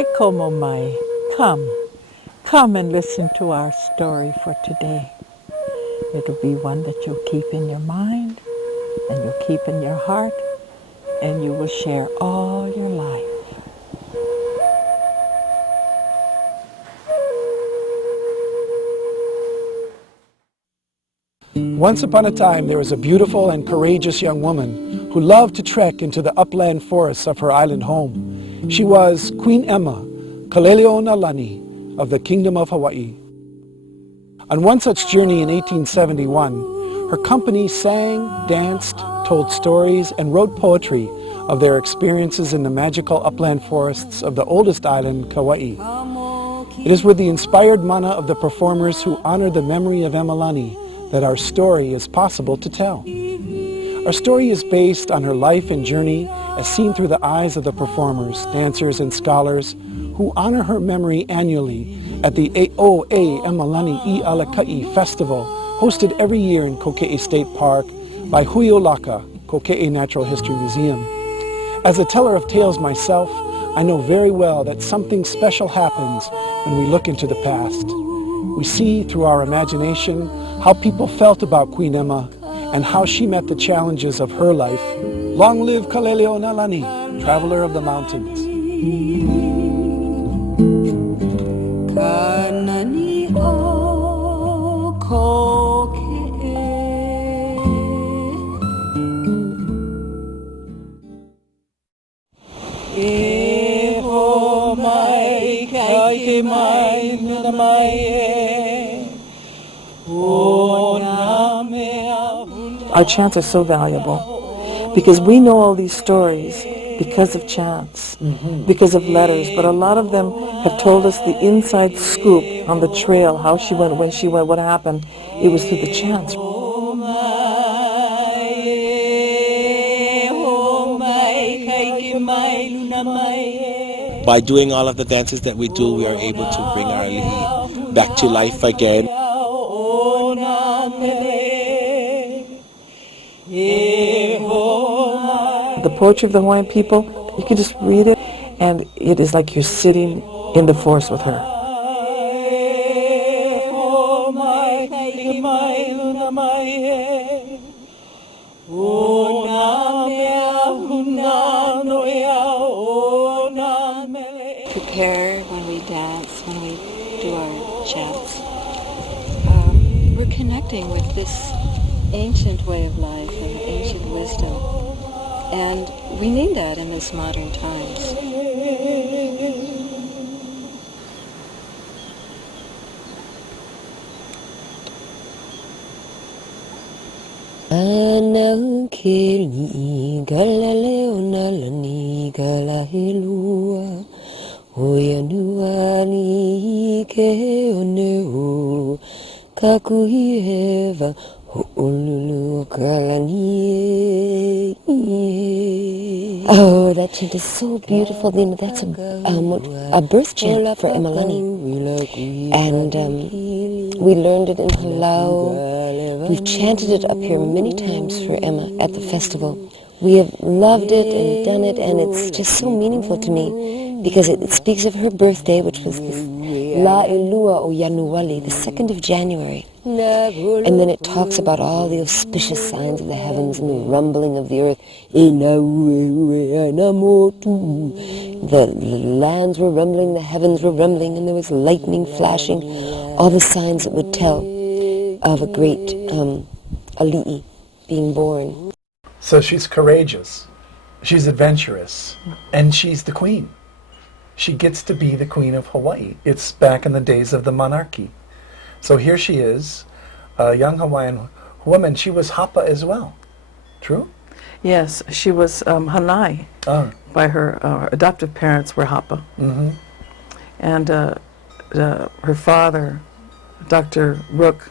Hey, como mai, come and listen to our story for today. It'll be one that you'll keep in your mind and you'll keep in your heart and you will share all your life. Once upon a time, there was a beautiful and courageous young woman who loved to trek into the upland forests of her island home. She was Queen Emma, Emalani of the Kingdom of Hawaii. On one such journey in 1871, her company sang, danced, told stories, and wrote poetry of their experiences in the magical upland forests of the oldest island, Kauai. It is with the inspired mana of the performers who honor the memory of Emalani that our story is possible to tell. Our story is based on her life and journey as seen through the eyes of the performers, dancers, and scholars who honor her memory annually at the Ao'a Emalani I Alaka Festival, hosted every year in Kokee State Park by Alaka, Kokee Natural History Museum. As a teller of tales myself, I know very well that something special happens when we look into the past. We see through our imagination how people felt about Queen Emma and how she met the challenges of her life. Long live Kaleleonalani, traveler of the mountains. Our chants are so valuable because we know all these stories because of chants, because of letters, but a lot of them have told us the inside scoop on the trail, how she went, when she went, what happened. It was through the chants. By doing all of the dances that we do, we are able to bring our ali'i back to life again. The poetry of the Hawaiian people, you can just read it, and it is like you're sitting in the forest with her. Prepare when we dance, when we do our chants. We're connecting with this ancient way of life and ancient wisdom. And we need that in these modern times. Anakeli galaleonalani galahilua oyanuani keoneu kakuhieva ho'olulu kalani. Oh, that chant is so beautiful. That's a birth chant for Emalani. And we learned it in Palau. We've chanted it up here many times for Emma at the festival. We have loved it and done it, and it's just so meaningful to me because it speaks of her birthday, which was this La Ilua o Yanuwali, the 2nd of January. And then it talks about all the auspicious signs of the heavens and the rumbling of the earth. The lands were rumbling, the heavens were rumbling, and there was lightning flashing, all the signs that would tell of a great ali'i being born. So she's courageous, she's adventurous, and she's the queen. She gets to be the queen of Hawaii. It's back in the days of the monarchy. So here she is, a young Hawaiian woman. She was Hapa as well. True? Yes, she was Hanai. By her adoptive parents were Hapa. And her father, Dr. Rook,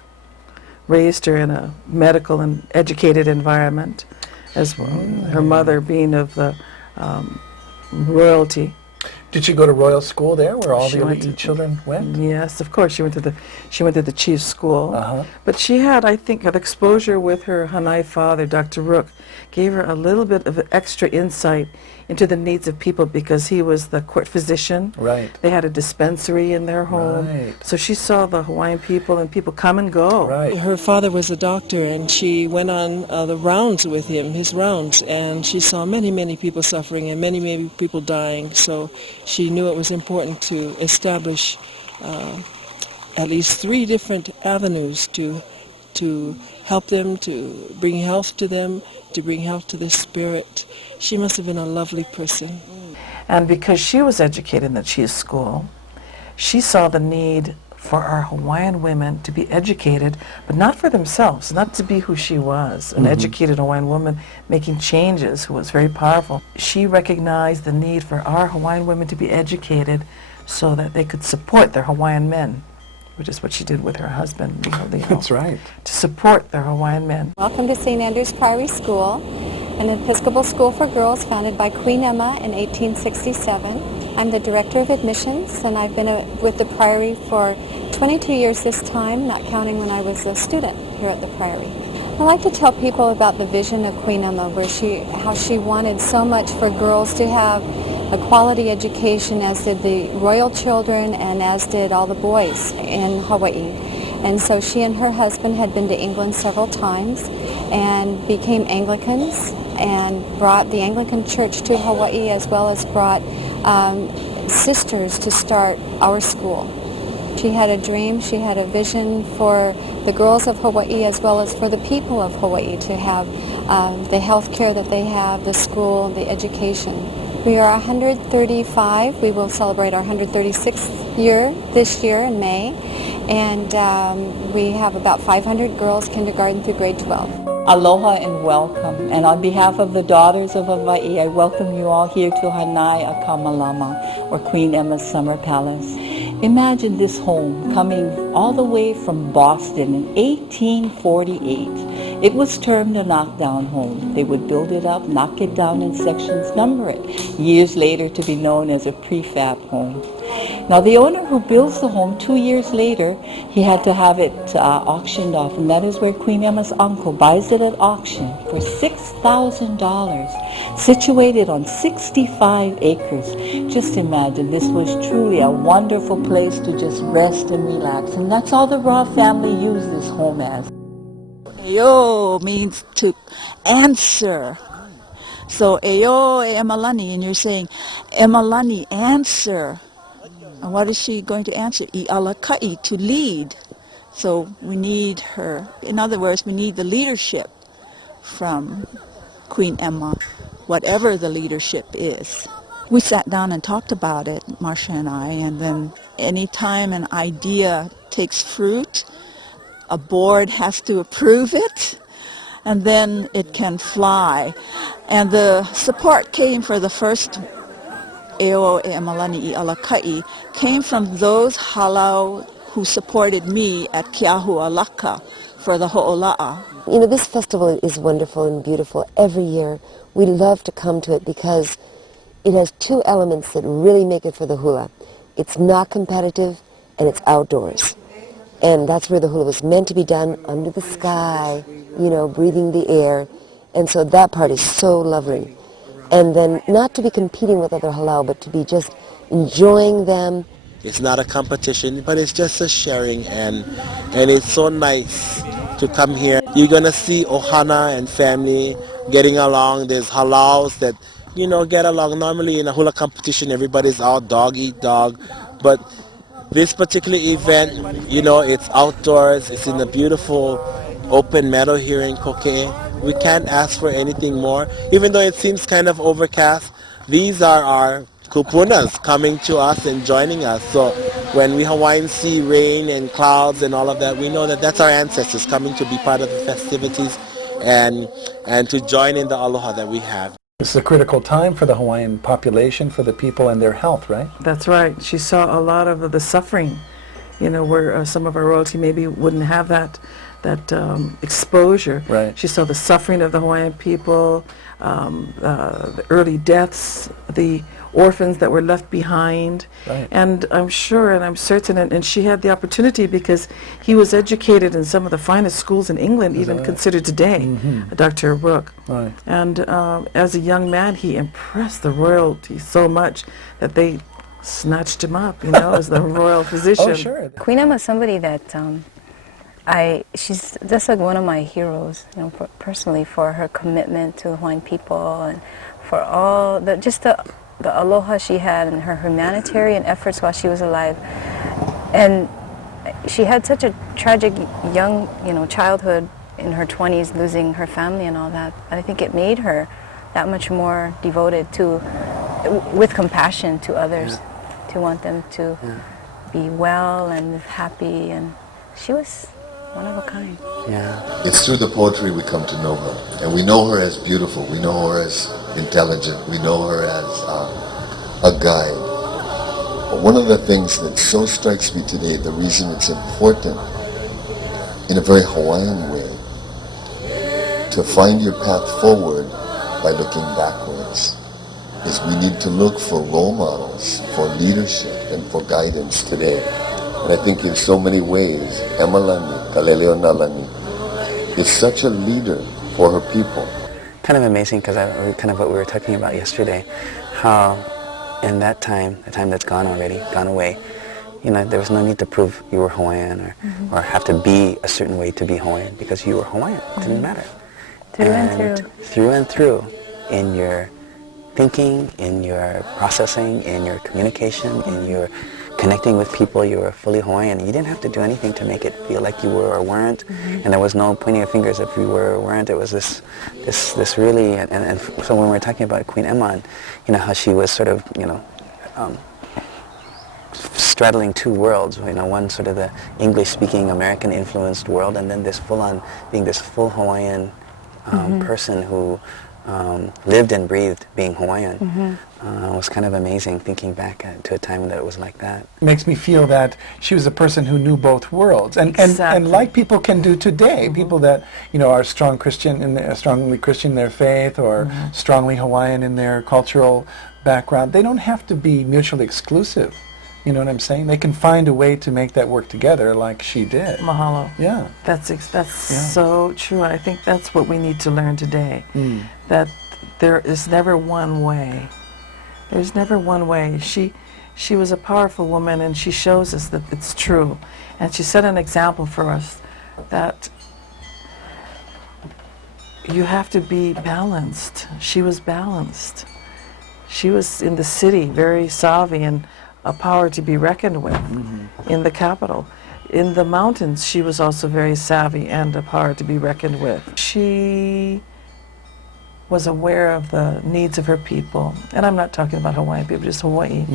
raised her in a medical and educated environment, as well, her mother being of the royalty. Did she go to royal school there, where all the went elite children went? Yes, of course. She went to the chief school. Uh-huh. But she had, I think, an exposure with her Hanai father, Dr. Rook, gave her a little bit of extra insight into the needs of people because he was the court physician. Right. They had a dispensary in their home. Right. So she saw the Hawaiian people and people come and go. Right. Her father was a doctor, and she went on the rounds with him, his rounds, and she saw many, many people suffering and many, many people dying. So she knew it was important to establish at least 3 different avenues to help them, to bring health to them, to bring health to the spirit. She must have been a lovely person. And because she was educated in the chief school, she saw the need for our Hawaiian women to be educated, but not for themselves, not to be who she was, an educated Hawaiian woman making changes who was very powerful. She recognized the need for our Hawaiian women to be educated so that they could support their Hawaiian men, which is what she did with her husband, Leo. That's right. To support their Hawaiian men. Welcome to St. Andrew's Priory School, an Episcopal school for girls founded by Queen Emma in 1867. I'm the Director of Admissions, and I've been with the Priory for 22 years this time, not counting when I was a student here at the Priory. I like to tell people about the vision of Queen Emma, how she wanted so much for girls to have a quality education, as did the royal children and as did all the boys in Hawaii. And so she and her husband had been to England several times and became Anglicans and brought the Anglican Church to Hawaii, as well as brought sisters to start our school. She had a dream, she had a vision for the girls of Hawaii as well as for the people of Hawaii to have the health care that they have, the school, the education. We are 135. We will celebrate our 136th year this year in May. And we have about 500 girls, kindergarten through grade 12. Aloha and welcome. And on behalf of the Daughters of Hawaii, I welcome you all here to Hanai a Kamalama, or Queen Emma's Summer Palace. Imagine this home coming all the way from Boston in 1848. It was termed a knockdown home. They would build it up, knock it down in sections, number it. Years later to be known as a prefab home. Now the owner who builds the home 2 years later, he had to have it auctioned off, and that is where Queen Emma's uncle buys it at auction for $6,000, situated on 65 acres. Just imagine, this was truly a wonderful place to just rest and relax, and that's all the Raw family used this home as. Ayo means to answer. So Ayo Emalani, and you're saying, Emalani, answer. And what is she going to answer? I Alaka, to lead. So we need her. In other words, we need the leadership from Queen Emma, whatever the leadership is. We sat down and talked about it, Marcia and I, and then any time an idea takes fruit, a board has to approve it, and then it can fly. And the support came for the first Eo Emalani I Alakai came from those halau who supported me at Keahu Alaka for the Ho'ola'a. You know, this festival is wonderful and beautiful every year. We love to come to it because it has 2 elements that really make it for the hula. It's not competitive and it's outdoors. And that's where the hula was meant to be done, under the sky, you know, breathing the air. And so that part is so lovely. And then not to be competing with other halau, but to be just enjoying them. It's not a competition, but it's just a sharing, and it's so nice to come here. You're going to see Ohana and family getting along. There's halaus that, you know, get along. Normally in a hula competition, everybody's out, dog eat dog. But this particular event, you know, it's outdoors. It's in a beautiful open meadow here in Koke. We can't ask for anything more. Even though it seems kind of overcast, these are our kupunas coming to us and joining us. So when we Hawaiians see rain and clouds and all of that, we know that that's our ancestors coming to be part of the festivities and to join in the aloha that we have. It's a critical time for the Hawaiian population, for the people and their health, right? That's right. She saw a lot of the suffering, you know, where some of our royalty maybe wouldn't have that exposure. Right. She saw the suffering of the Hawaiian people, the early deaths, the orphans that were left behind. Right. And I'm sure and I'm certain, and she had the opportunity because he was educated in some of the finest schools in England, even considered today, Dr. Rook. Right. And as a young man, he impressed the royalty so much that they snatched him up, as the royal physician. Oh, sure. Queen Emma is somebody that she's just like one of my heroes, personally, for her commitment to the Hawaiian people and for all the aloha she had and her humanitarian efforts while she was alive. And she had such a tragic young, childhood in her 20s, losing her family and all that. I think it made her that much more devoted to, with compassion to others, to want them to be well and live happy. And she was one of a kind. Yeah. It's through the poetry we come to know her. And we know her as beautiful. We know her as intelligent. We know her as a guide. But one of the things that so strikes me today, the reason it's important in a very Hawaiian way, to find your path forward by looking backwards, is we need to look for role models, for leadership, and for guidance today. And I think in so many ways, Emalani, Kaleleo Nalani, is such a leader for her people. Kind of amazing because kind of what we were talking about yesterday, how in that time, the time that's gone already, gone away, there was no need to prove you were Hawaiian or have to be a certain way to be Hawaiian because you were Hawaiian. It didn't matter. Through and through. Through and through, in your thinking, in your processing, in your communication, in your connecting with people, you were fully Hawaiian. You didn't have to do anything to make it feel like you were or weren't. And there was no pointing of fingers if you were or weren't. It was this really, and so when we were talking about Queen Emma and, how she was sort of, straddling two worlds, one sort of the English-speaking, American-influenced world, and then this full-on, being this full Hawaiian person who lived and breathed being Hawaiian. It was kind of amazing thinking back to a time that it was like that. It makes me feel that she was a person who knew both worlds, and like people can do today, people that are strongly Christian in their faith, or strongly Hawaiian in their cultural background. They don't have to be mutually exclusive. You know what I'm saying? They can find a way to make that work together, like she did. Mahalo. Yeah. That's so true. I think that's what we need to learn today. That there is never one way. There's never one way. She was a powerful woman, and she shows us that it's true. And she set an example for us that you have to be balanced. She was balanced. She was in the city, very savvy and a power to be reckoned with in the capital. In the mountains, she was also very savvy and a power to be reckoned with. She was aware of the needs of her people. And I'm not talking about Hawaiian people, just Hawaii.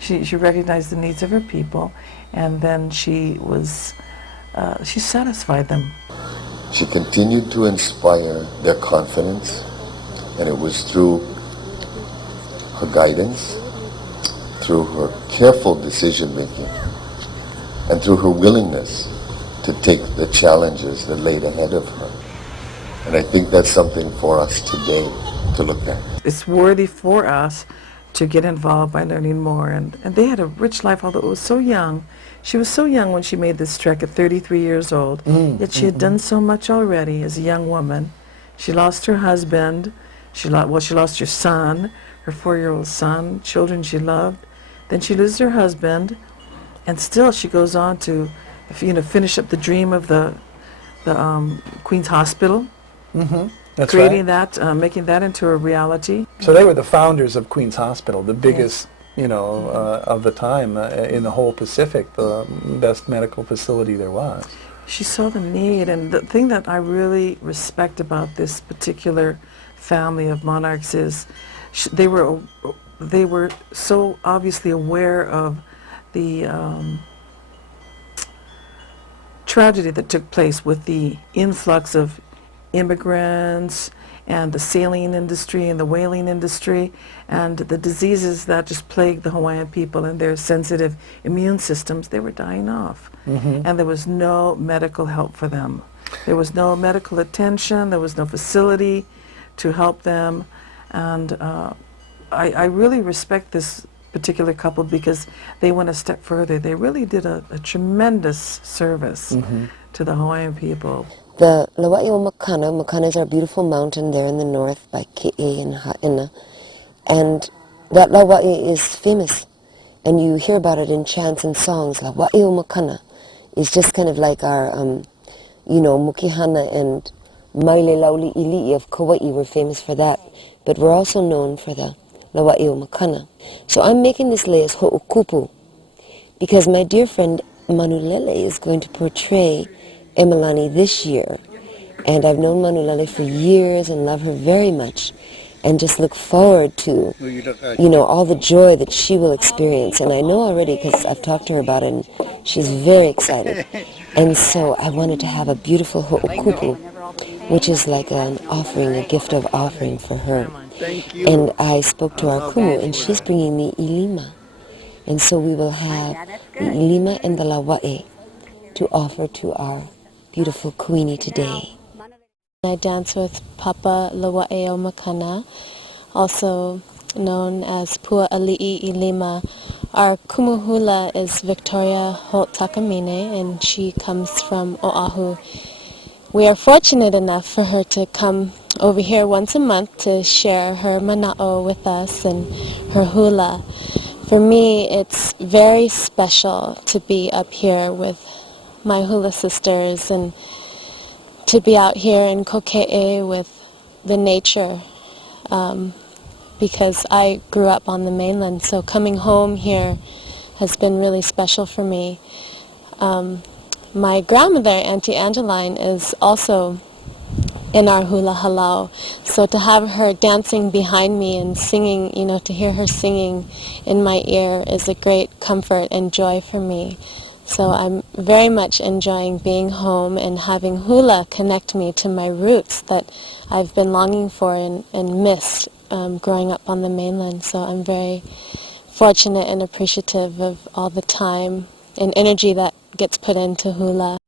She recognized the needs of her people, and then she satisfied them. She continued to inspire their confidence, and it was through her guidance, through her careful decision-making, and through her willingness to take the challenges that laid ahead of her. And I think that's something for us today to look at. It's worthy for us to get involved by learning more. And they had a rich life, although it was so young. She was so young when she made this trek at 33 years old. Yet she had done so much already as a young woman. She lost her husband. She lost her son, her 4-year-old son, children she loved. Then she loses her husband, and still she goes on to, finish up the dream of the Queen's Hospital. That's creating right. that, making that into a reality. So they were the founders of Queen's Hospital, the biggest, of the time in the whole Pacific, the best medical facility there was. She saw the need, and the thing that I really respect about this particular family of monarchs is they were so obviously aware of the tragedy that took place with the influx of immigrants and the sailing industry and the whaling industry and the diseases that just plagued the Hawaiian people and their sensitive immune systems. They were dying off. And there was no medical help for them. There was no medical attention. There was no facility to help them. And I really respect this particular couple because they went a step further. They really did a tremendous service to the Hawaiian people. The Lawa'io Makana, Makana is our beautiful mountain there in the north by Ke'e and Ha'ina. And that Lawa'e is famous. And you hear about it in chants and songs. Lawa'io Makana is just kind of like our, Mukihana and Maile Lauli Ili'i of Kauai were famous for that. But we're also known for the Lawa'io Makana. So I'm making this lei as Ho'okupu because my dear friend Manulele is going to portray Emalani this year. And I've known Manulele for years and love her very much and just look forward to, all the joy that she will experience. And I know already because I've talked to her about it and she's very excited. And so I wanted to have a beautiful ho'okupu, which is like an offering, a gift of offering for her. And I spoke to our kumu and she's bringing me ilima. And so we will have the ilima and the lawa'e to offer to our beautiful Queenie today. I dance with Papa Lawa'eo Makana, also known as Pua Ali'i Ilima. Our kumuhula is Victoria Holt Takamine, and she comes from Oahu. We are fortunate enough for her to come over here once a month to share her mana'o with us and her hula. For me, it's very special to be up here with my hula sisters and to be out here in Koke'e with the nature, because I grew up on the mainland, so coming home here has been really special for me. My grandmother, Auntie Angeline, is also in our hula halau, so to have her dancing behind me and singing, to hear her singing in my ear is a great comfort and joy for me. So I'm very much enjoying being home and having hula connect me to my roots that I've been longing for and missed growing up on the mainland. So I'm very fortunate and appreciative of all the time and energy that gets put into hula.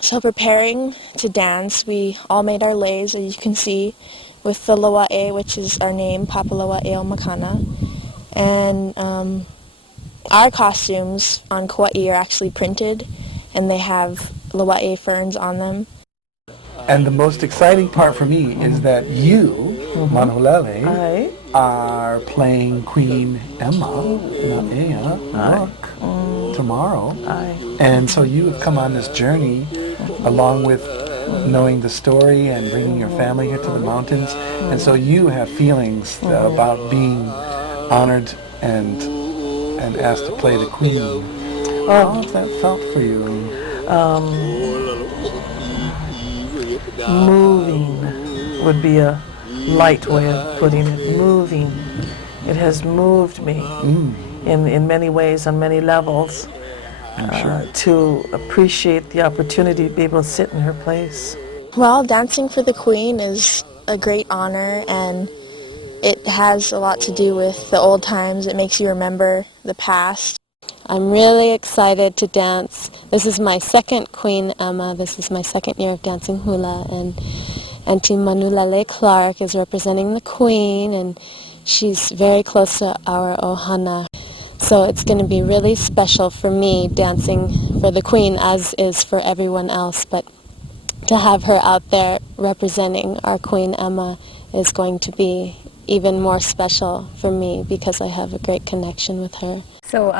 So preparing to dance, we all made our leis, as you can see, with the lawa'e, which is our name, Papa Lawa'eo Makana. And our costumes on Kauai are actually printed, and they have lawa'e ferns on them. And the most exciting part for me is that you, Manulele, are playing Queen Emma, tomorrow. And so you have come on this journey along with knowing the story and bringing your family here to the mountains. And so you have feelings about being honored and asked to play the Queen. How has that felt for you? Moving would be a light way of putting it. Moving. It has moved me in many ways, on many levels, to appreciate the opportunity to be able to sit in her place. Well, dancing for the Queen is a great honor, and it has a lot to do with the old times. It makes you remember the past. I'm really excited to dance. This is my second Queen Emma. This is my second year of dancing hula, and Auntie Manulele Clark is representing the Queen, and she's very close to our ohana. So it's going to be really special for me dancing for the Queen, as is for everyone else, but to have her out there representing our Queen Emma is going to be even more special for me because I have a great connection with her. So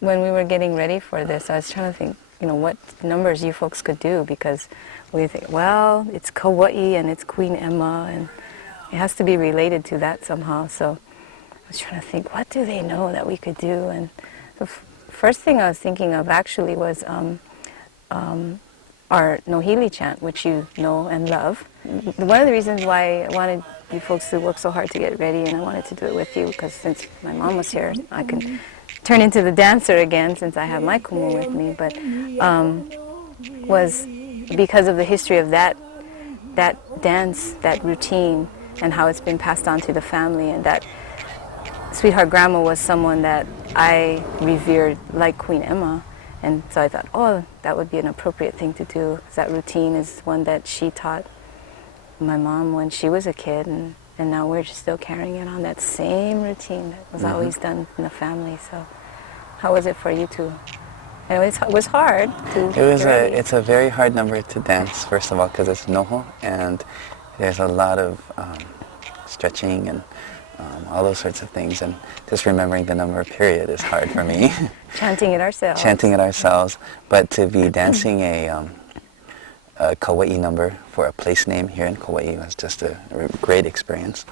when we were getting ready for this, I was trying to think, what numbers you folks could do, because we think, well, it's Kauai and it's Queen Emma, and it has to be related to that somehow. So I was trying to think, what do they know that we could do? And the first thing I was thinking of actually was our Nohili chant, which you know and love. One of the reasons why I wanted you folks to work so hard to get ready, and I wanted to do it with you, because since my mom was here, I could turn into the dancer again since I have my kumu with me, but was because of the history of that dance, that routine, and how it's been passed on to the family, and that Sweetheart Grandma was someone that I revered like Queen Emma. And so I thought, oh, that would be an appropriate thing to do. That routine is one that she taught my mom when she was a kid, and And now we're just still carrying it on, that same routine that was always done in the family. So how was it for you to? And it was hard to. It's a very hard number to dance, first of all, because it's noho, and there's a lot of stretching and all those sorts of things, and just remembering the number period is hard for me. Chanting it ourselves. Chanting it ourselves, but to be dancing a Kauai number for a place name here in Kauai was just a great experience.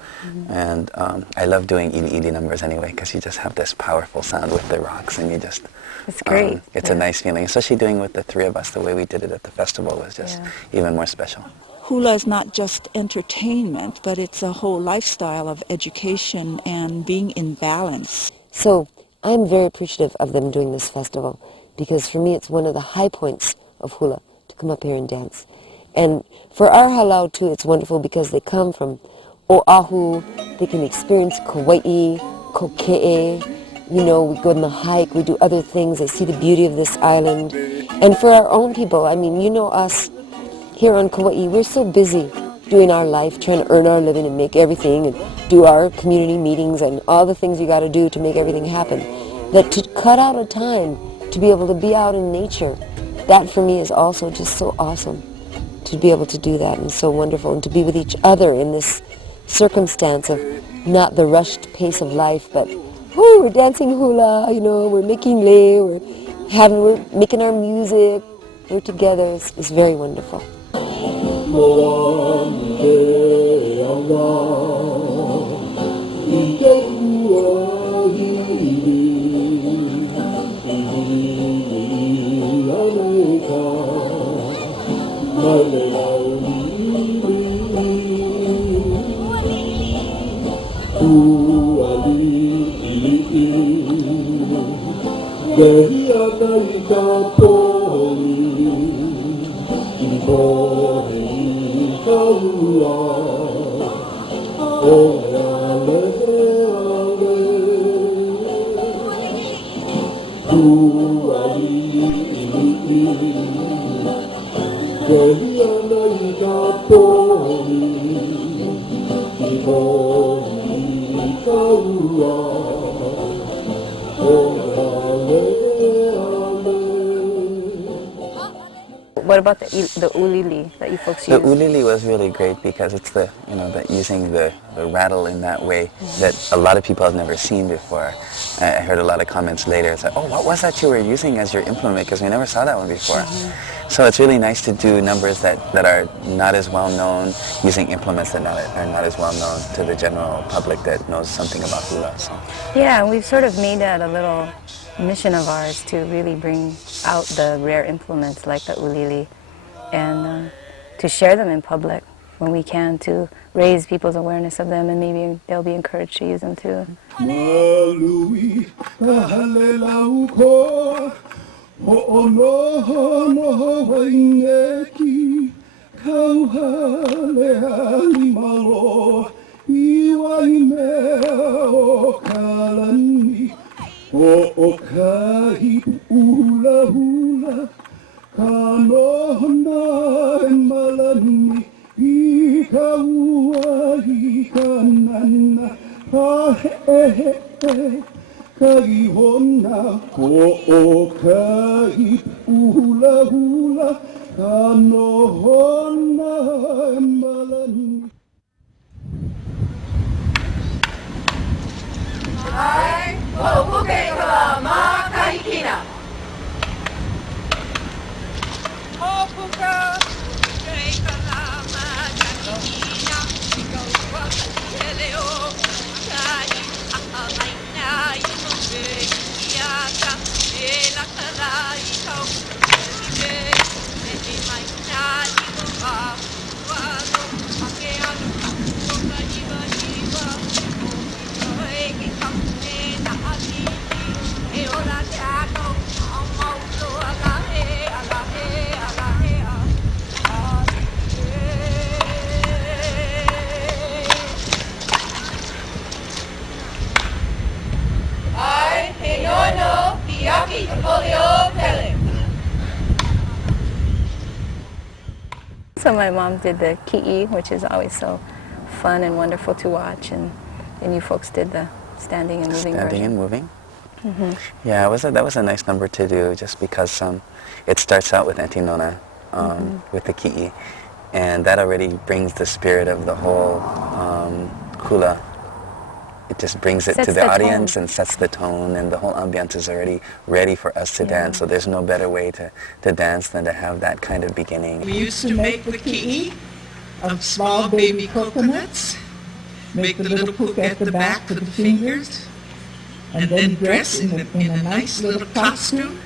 And I love doing ili ili numbers anyway, because you just have this powerful sound with the rocks, and you just... It's great. It's a nice feeling, especially doing with the three of us. The way we did it at the festival was just even more special. Hula is not just entertainment, but it's a whole lifestyle of education and being in balance. So I'm very appreciative of them doing this festival, because for me it's one of the high points of hula to come up here and dance. And for our halau too, it's wonderful because they come from Oahu, they can experience Kauai, Koke'e, you know, we go on the hike, we do other things, they see the beauty of this island. And for our own people, I mean, you know us here on Kauai, we're so busy doing our life, trying to earn our living and make everything, and do our community meetings and all the things you got to do to make everything happen, that to cut out a time to be able to be out in nature, that for me is also just so awesome, to be able to do that, and so wonderful, and to be with each other in this circumstance of not the rushed pace of life, but we're dancing hula, you know, we're making lei, we're making our music, we're together. It's very wonderful. What about the ulili that you folks use? The ulili was really great because it's the, you know, that using the rattle in that way that a lot of people have never seen before. I heard a lot of comments later. It's like, oh, what was that you were using as your implement? Because we never saw that one before. So it's really nice to do numbers that are not as well known, using implements that are not as well known to the general public that knows something about hula. So. Yeah, we've sort of made that a little mission of ours to really bring out the rare implements like the ulili and to share them in public when we can, to raise people's awareness of them, and maybe they'll be encouraged to use them too. O kahi hula hula, kanona Emalani, I ka ua I ka nana, ka he he, ka ihona. O kahi hula hula, kanona Emalani. Ai, o puke kala ma kahikina. O puka, puke kala ma kahikina. Iko wa heleo, kai ahalaina I moke iaka. Ela kala I kau ime, me mai na I moka. Wano ake anu, moka iwa iwa. So my mom did the ki'i, which is always so fun and wonderful to watch, and you folks did the standing and moving Standing version. and moving. Yeah, that was a nice number to do, just because it starts out with Auntie Nona with the ki'i, and that already brings the spirit of the whole hula. It just brings it to the audience and sets the tone, and the whole ambiance is already ready for us to dance. So there's no better way to dance than to have that kind of beginning. We used to make the ki'i of small baby coconuts, make the little hook at the back for the fingers, and then dress in a nice little costume.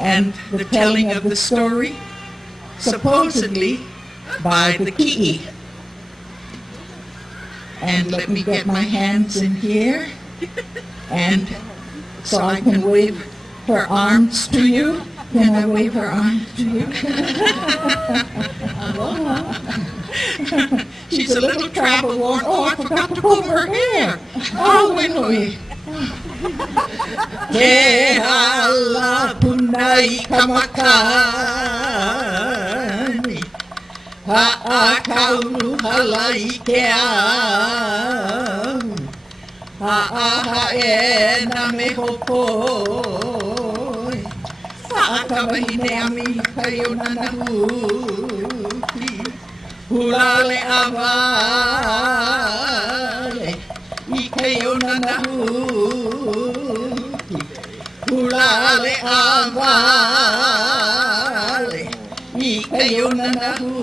And the telling of the story, supposedly by the ki'i. And let me get my hands in here, and so I can wave her arms to you. Can I wave her arms to you? She's a little travel worn. Oh, I forgot to comb her hair. Oh, wait. Ke hala punai kamakani, ha'akaulu halai ke au, ha'ahae na me hopoi, ha'akawahine ami kayo na nahuti, hulale avale, ikayo na nahuti, hulale avale, ikayo na nahuti.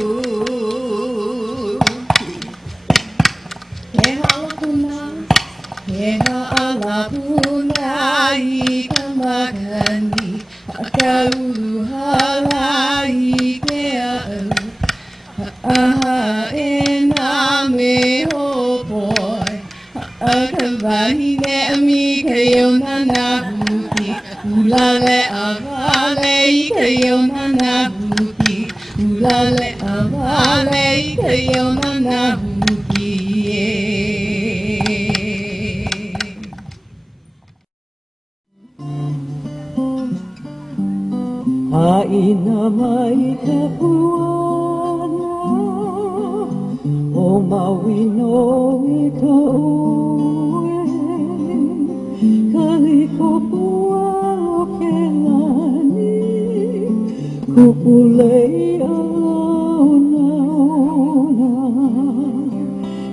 Keha alapuna ikamakani, akaulu halai ke au, ena me hopoi, akawahine ami kayo na nahuti, ulale avale kayo na nahuti, ulale avale kayo na nahuti. Haina mai ka puana, o mawino e ka ue, kaliko pua o ke lani, kupulei a launa ona,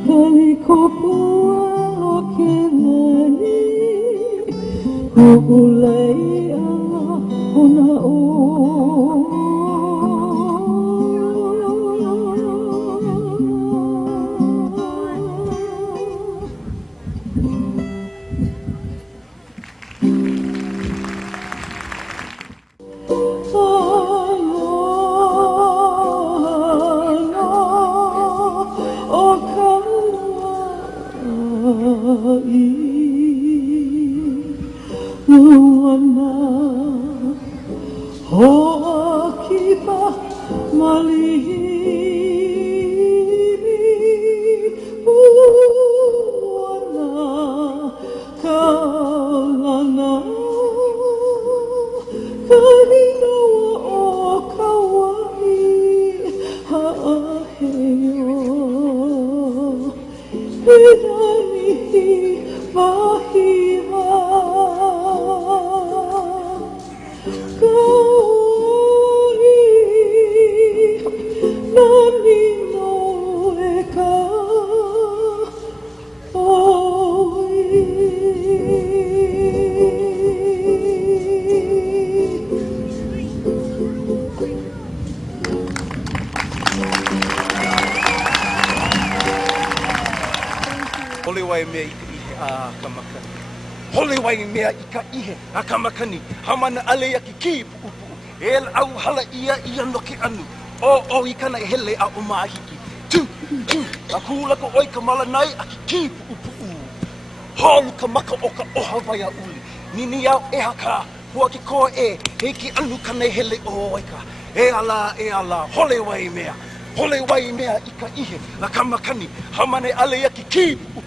kaliko pua o ke lani, kupulei a launa ona. Hole wai mea i ka ihe a kamakani. Hole wai mea i ka ihe a kamakani. Hamana ale aki ki pupu. E la au hala ia noke anu. O i kana hele a o mahiki. Tu, a kula ko oi ka malanai aki ki pupu. Holu ka maka o ka oha vai a uli. Nini au e haka. Hua ki koa heiki anu kana hele o oika. E ala, hole wai mea. Hole wai mea i ka ihe a kamakani. Hamane ale aki ki pupu.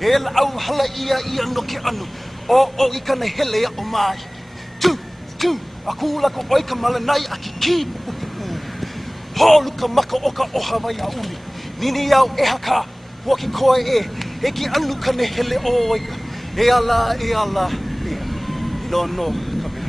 E la au hala ia noke anu. O i kana hele a o mahiki. Tu, a kula ko oi ka malanai aki ki pupu. Holu ka maka o ka oha vai a uli. Nini au e haka, hoki koe e ki anu ka ne hele oi. E ala, e ala, e. No, no, kape.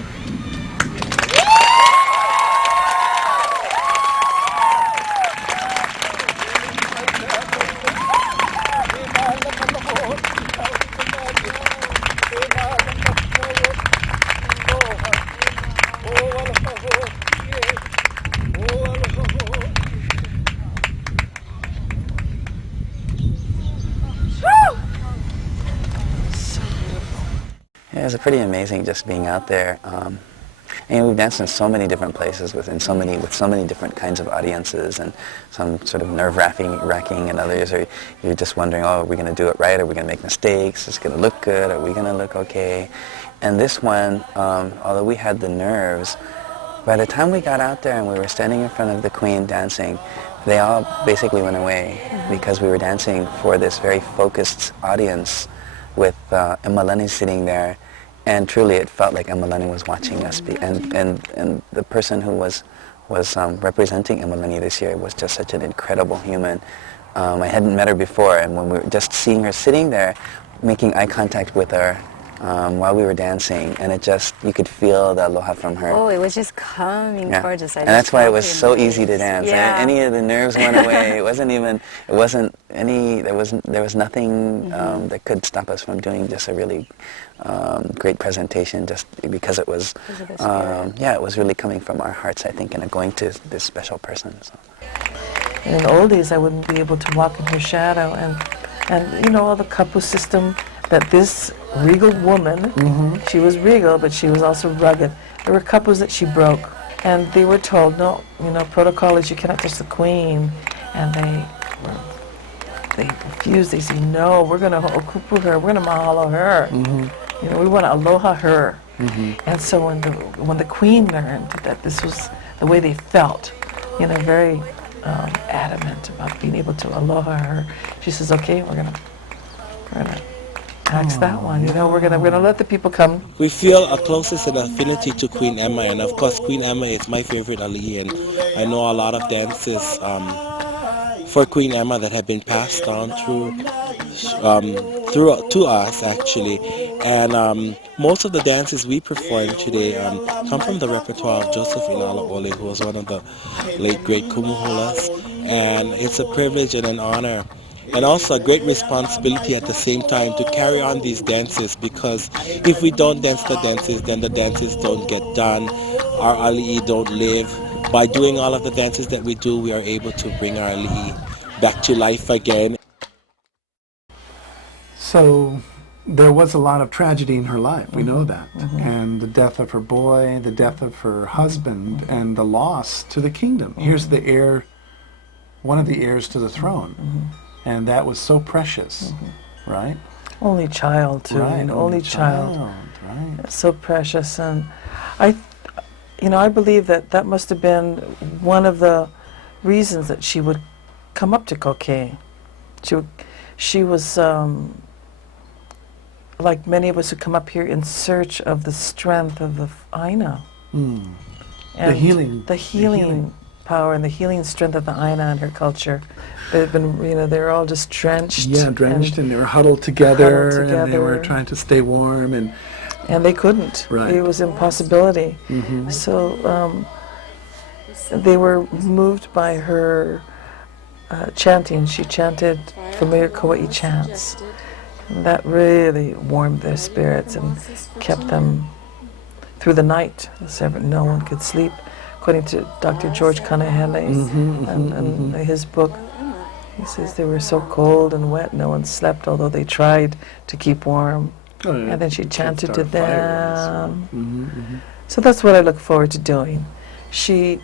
Yeah, it was pretty amazing just being out there. And we've danced in so many different places with so many different kinds of audiences, and some sort of nerve-wracking, and others are you're just wondering, oh, are we going to do it right? Are we going to make mistakes? Is it going to look good? Are we going to look okay? And this one, although we had the nerves, by the time we got out there and we were standing in front of the Queen dancing, they all basically went away because we were dancing for this very focused audience with Emalani sitting there, and truly it felt like Emalani was watching us. And the person who was representing Emalani this year was just such an incredible human. I hadn't met her before, and when we were just seeing her sitting there, making eye contact with her while we were dancing, and it just, you could feel the aloha from her. Oh, it was just calming, gorgeous. And that's why it was so easy to dance. Yeah. Any of the nerves went away. There was nothing that could stop us from doing just a really great presentation, just because it was, it was really coming from our hearts, I think, and going to this special person. So. In the old days, I wouldn't be able to walk in her shadow, and you know, all the kapu system, that this regal woman, she was regal, but she was also rugged. There were kapus that she broke, and they were told, no, you know, protocol is you cannot touch the Queen, and they refused. They said, no, we're going to okupu her, we're going to mahalo her. You know, we want to aloha her. And so when the Queen learned that this was the way they felt, you know, very adamant about being able to aloha her, she says, okay, we're gonna axe that one. You know, we're gonna let the people come. We feel a closest and affinity to Queen Emma, and of course Queen Emma is my favorite ali'i, and I know a lot of dances for Queen Emma that have been passed on through to us actually, and most of the dances we perform today come from the repertoire of Joseph Inala-Ole, who was one of the late great kumuhulas, and it's a privilege and an honor, and also a great responsibility at the same time to carry on these dances, because if we don't dance the dances, then the dances don't get done, our ali'i don't live. By doing all of the dances that we do, we are able to bring our ali'i back to life again. So there was a lot of tragedy in her life, we know that, and the death of her boy, the death of her husband, and the loss to the kingdom. Here's the heir, one of the heirs to the throne. And that was so precious, right? Only child, too. Right, You know, only child. Right. So precious. And I believe that must have been one of the reasons that she would come up to Kokei. She was like many of us who come up here in search of the strength of the Aina. And The healing power and the healing strength of the Aina and her culture. They've been, you know, they're all just drenched. Yeah, drenched, and they were huddled together, and they were trying to stay warm, and they couldn't. Right. It was impossibility. So they were moved by her chanting. She chanted familiar Kauai chants. And that really warmed their spirits and kept them through the night. No one could sleep. According to Dr. George Kanahele and his book, he says they were so cold and wet, no one slept, although they tried to keep warm. And then she chanted to them. So that's what I look forward to doing. She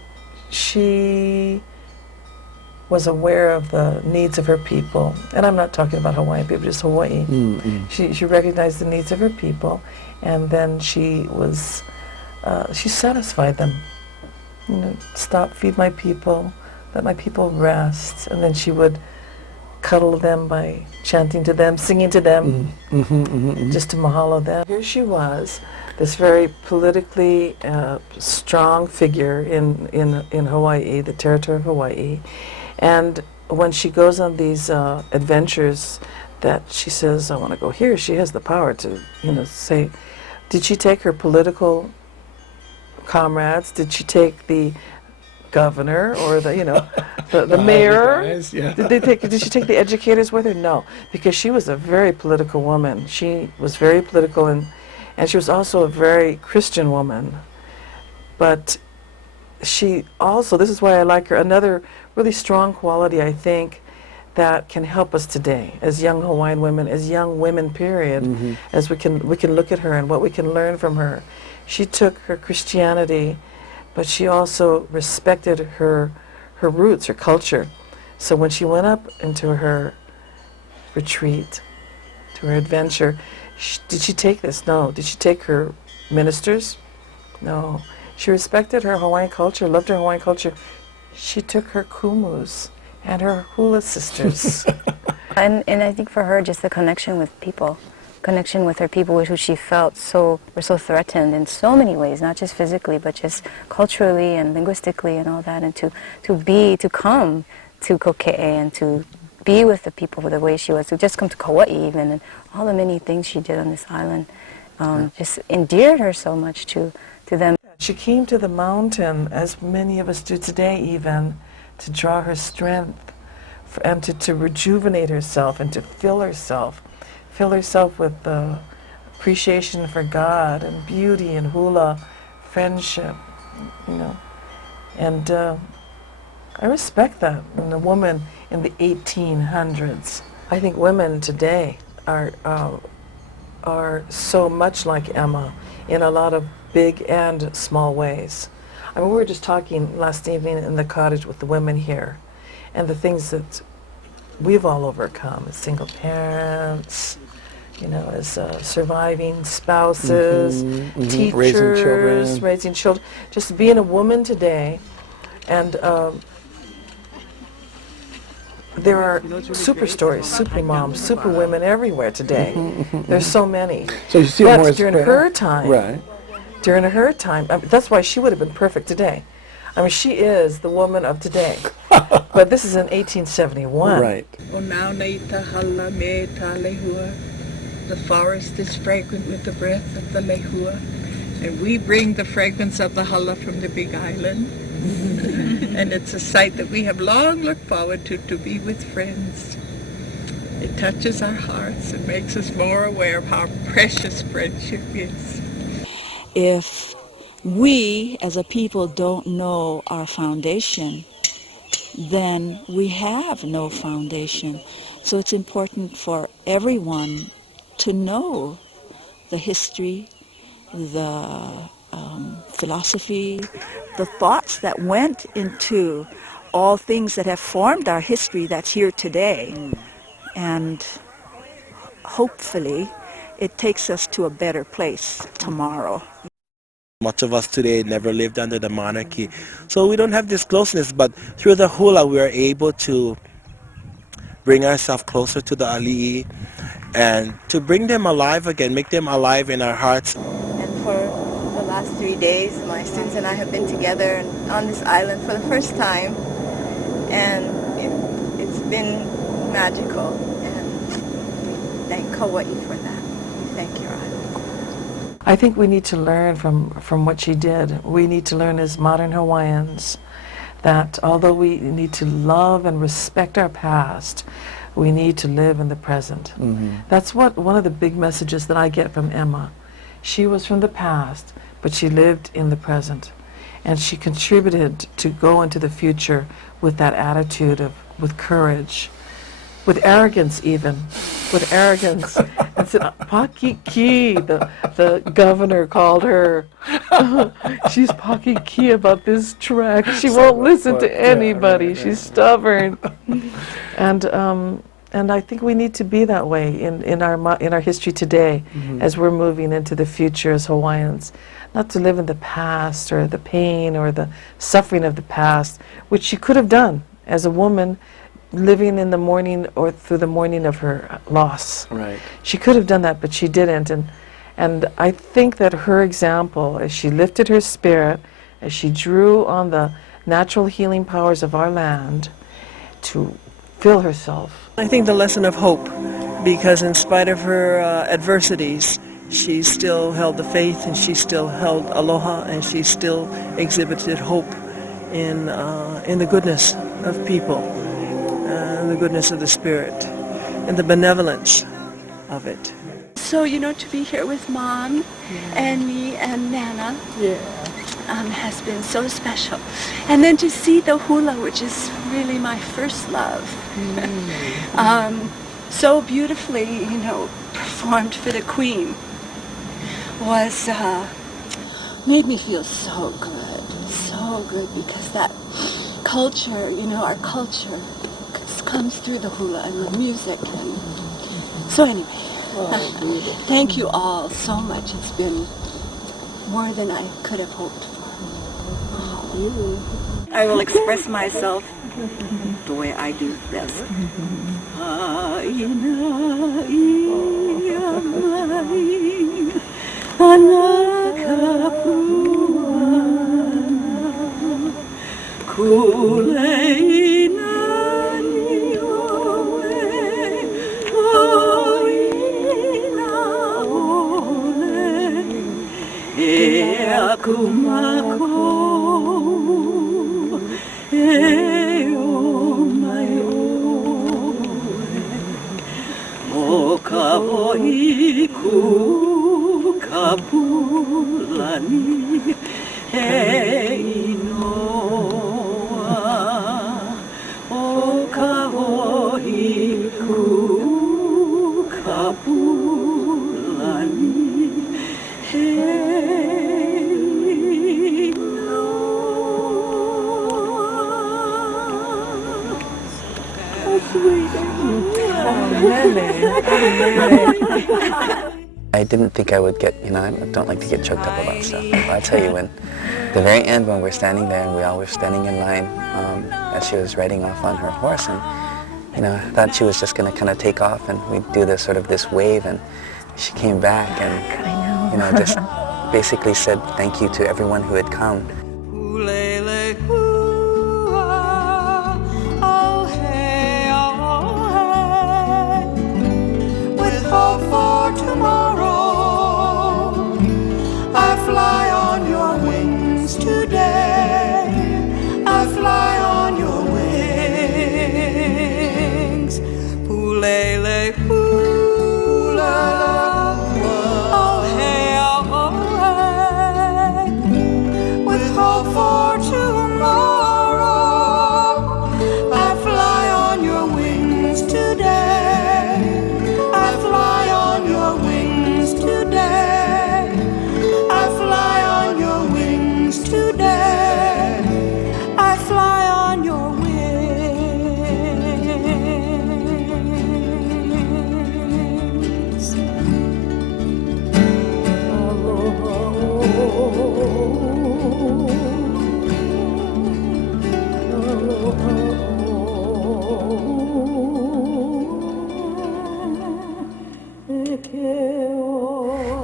was aware of the needs of her people, and I'm not talking about Hawaiian people, just Hawaii. She recognized the needs of her people, and then she satisfied them. You know, stop, feed my people, let my people rest, and then she would cuddle them by chanting to them, singing to them, just to mahalo them. Here she was, this very politically strong figure in Hawaii, the territory of Hawaii, and when she goes on these adventures that she says, I want to go here, she has the power to, say, did she take her political comrades? Did she take the governor or the mayor? Guys, yeah. Did she take the educators with her? No, because she was a very political woman. She was very political, and she was also a very Christian woman. But she also, this is why I like her, another really strong quality, I think, that can help us today as young Hawaiian women, as young women, period, as we can look at her and what we can learn from her. She took her Christianity, but she also respected her roots, her culture. So when she went up into her retreat, to her adventure, did she take this? No. Did she take her ministers? No. She respected her Hawaiian culture, loved her Hawaiian culture. She took her kumus and her hula sisters. And I think for her, just the connection with people, connection with her people with who she felt were so threatened in so many ways, not just physically, but just culturally and linguistically and all that, and to come to Kokee and to be with the people the way she was, to just come to Kauai even, and all the many things she did on this island, just endeared her so much to them. She came to the mountain, as many of us do today even, to draw her strength and to rejuvenate herself and to fill herself with appreciation for God and beauty and hula, friendship, And I respect that in a woman in the 1800s. I think women today are so much like Emma in a lot of big and small ways. I mean, we were just talking last evening in the cottage with the women here, and the things that we've all overcome as single parents, as surviving spouses, teachers, raising children, just being a woman today. And there are super stories, super moms, super women everywhere today. There's so many. So you see it more as during her time. Right. During her time. That's why she would have been perfect today. I mean, she is the woman of today. But this is in 1871. Right. The forest is fragrant with the breath of the lehua, and we bring the fragrance of the hala from the Big Island. And it's a sight that we have long looked forward to be with friends. It touches our hearts and makes us more aware of how precious friendship is. If we as a people don't know our foundation, then we have no foundation. So it's important for everyone to know the history, the philosophy, the thoughts that went into all things that have formed our history that's here today. And hopefully it takes us to a better place tomorrow. Much of us today never lived under the monarchy, so we don't have this closeness, but through the hula we are able to bring ourselves closer to the ali'i and to bring them alive again, make them alive in our hearts. And for the last 3 days, my students and I have been together on this island for the first time, and it's been magical, and we thank Kauai for that. We thank your island. I think we need to learn from what she did. We need to learn as modern Hawaiians that although we need to love and respect our past, we need to live in the present. That's one of the big messages that I get from Emma. She was from the past, but she lived in the present. And she contributed to go into the future with that attitude with courage, with arrogance even, with arrogance. And said, Pakiki, the governor called her. She's Pakiki about this track. She won't listen to anybody. She's stubborn. And I think we need to be that way in our history today, as we're moving into the future as Hawaiians. Not to live in the past or the pain or the suffering of the past, which she could have done as a woman living in the mourning or through the mourning of her loss. Right. She could have done that, but she didn't. And I think that her example, as she lifted her spirit, as she drew on the natural healing powers of our land to fulfill herself. I think the lesson of hope, because in spite of her adversities, she still held the faith, and she still held aloha, and she still exhibited hope in the goodness of people, and the goodness of the spirit, and the benevolence of it. So, to be here with Mom and me and Nana has been so special. And then to see the hula, which is really my first love, so beautifully, performed for the Queen, was made me feel so good, because that culture, our culture comes through the hula and the music. And so anyway, thank you all so much. It's been more than I could have hoped for. I will express myself the way I do best. I didn't think I would get, I don't like to get choked up about stuff. But I'll tell you, when the very end, when we're standing there and we all were standing in line as she was riding off on her horse, and I thought she was just going to kind of take off and we'd do this wave, and she came back and just basically said thank you to everyone who had come.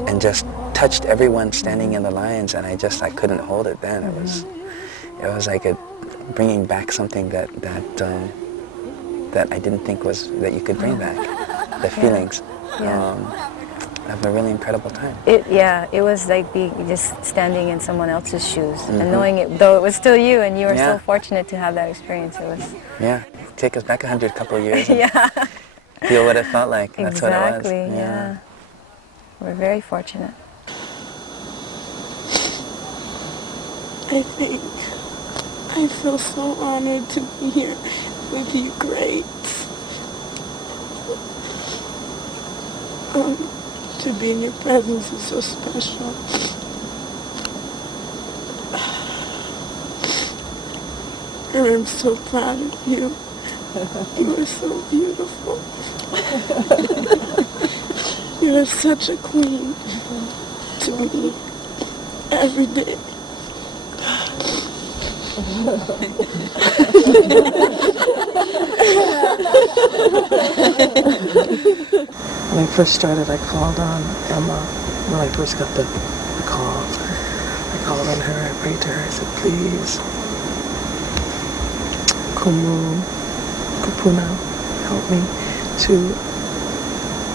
And just touched everyone standing in the lines, and I couldn't hold it then. It was like bringing back something that I didn't think that you could bring back, the feelings of a really incredible time. It was like just standing in someone else's shoes and knowing it, though it was still you, and you were so fortunate to have that experience. It was take us back a couple of years. And feel what it felt like. That's what it was. Exactly. Yeah. We're very fortunate. I feel so honored to be here with you greats. To be in your presence is so special. And I'm so proud of you. You are so beautiful. You are such a queen to me every day. When I first started, I called on Emma. When I first got the call, I called on her, I prayed to her, I said, please, kumu, kupuna, help me to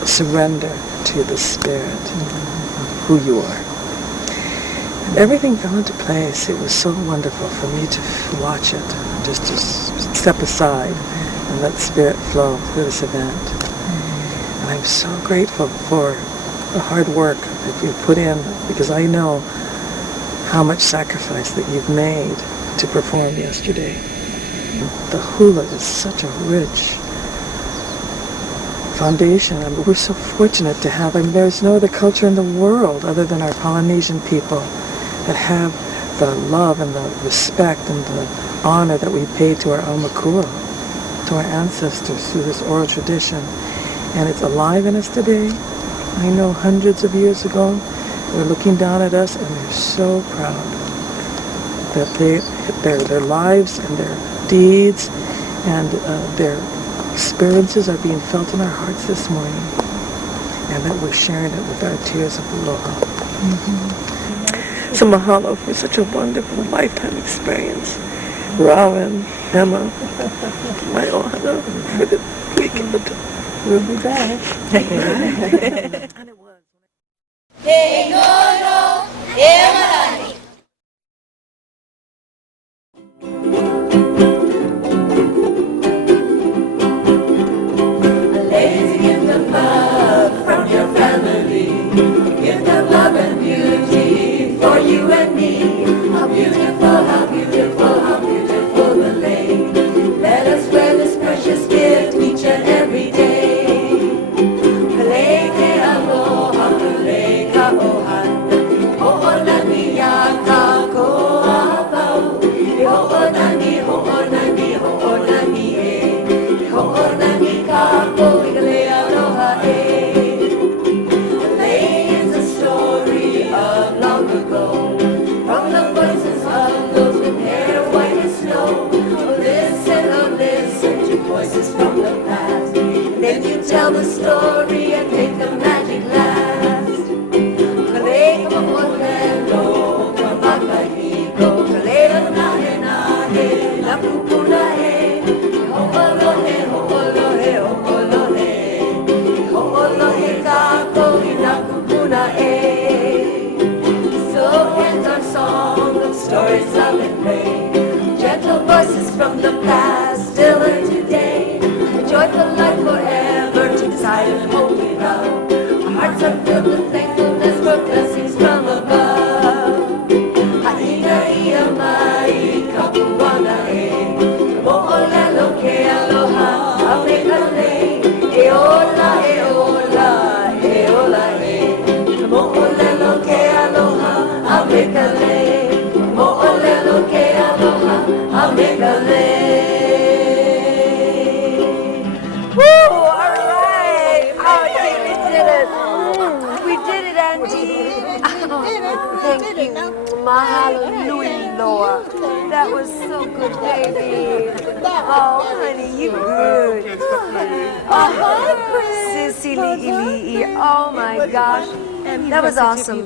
surrender to the spirit of who you are. And everything fell into place. It was so wonderful for me to watch it, just to step aside and let spirit flow through this event. And I'm so grateful for the hard work that you've put in, because I know how much sacrifice that you've made to perform yesterday. The hula is such a rich foundation. I mean, we're so fortunate to have, there's no other culture in the world other than our Polynesian people that have the love and the respect and the honor that we pay to our aumakua, to our ancestors through this oral tradition. And it's alive in us today. I know hundreds of years ago, they're looking down at us and they're so proud that their lives and their deeds and their experiences are being felt in our hearts this morning, and that we're sharing it with our tears of aloha. So mahalo for such a wonderful lifetime experience. Robin, Emma, my ohana for the weekend. We'll be back. Hey, no, Emalani. A lazy gift of love from your family, a gift of love and beauty for you and me. How beautiful, how beautiful, how beautiful the lake. Let us wear this precious gift each and every day. Kaleke aloha, kaleka ohana, ho'olani yakako apau. Ho'olani, ho'olani, ho'olani e. Ho'olani kako, ikale aloha e. Kalei is a story of long ago, from the voices of those with hair white as snow. Oh listen to voices from the past. Then you tell the story and make the magic last. Kaleko molelo, kamakahigo, kalero nahe nahe, napupuna he. Ho'olohe, ho'olohe, ho'olohe. Ho'olohe kako, inakupuna e. So ends our song of stories of and rain. Gentle voices from the past, still heard today. A joyful life forever to decide and hope we love. Our hearts are filled with thankfulness for blessings from above. Ha'ina ia mai, kapuana e. Mo'olelo ke aloha, apekale. E ola, e ola, e ola e. Mo'olelo ke aloha, apekale. Mo'olelo ke aloha, apekale. Woo! All right! Oh, I think we did it. We did it, Auntie. Thank you. Mahalo nui loa. That was so good, baby. Oh, honey, you good. Oh, Sissy Lee. Oh, my gosh. That was awesome.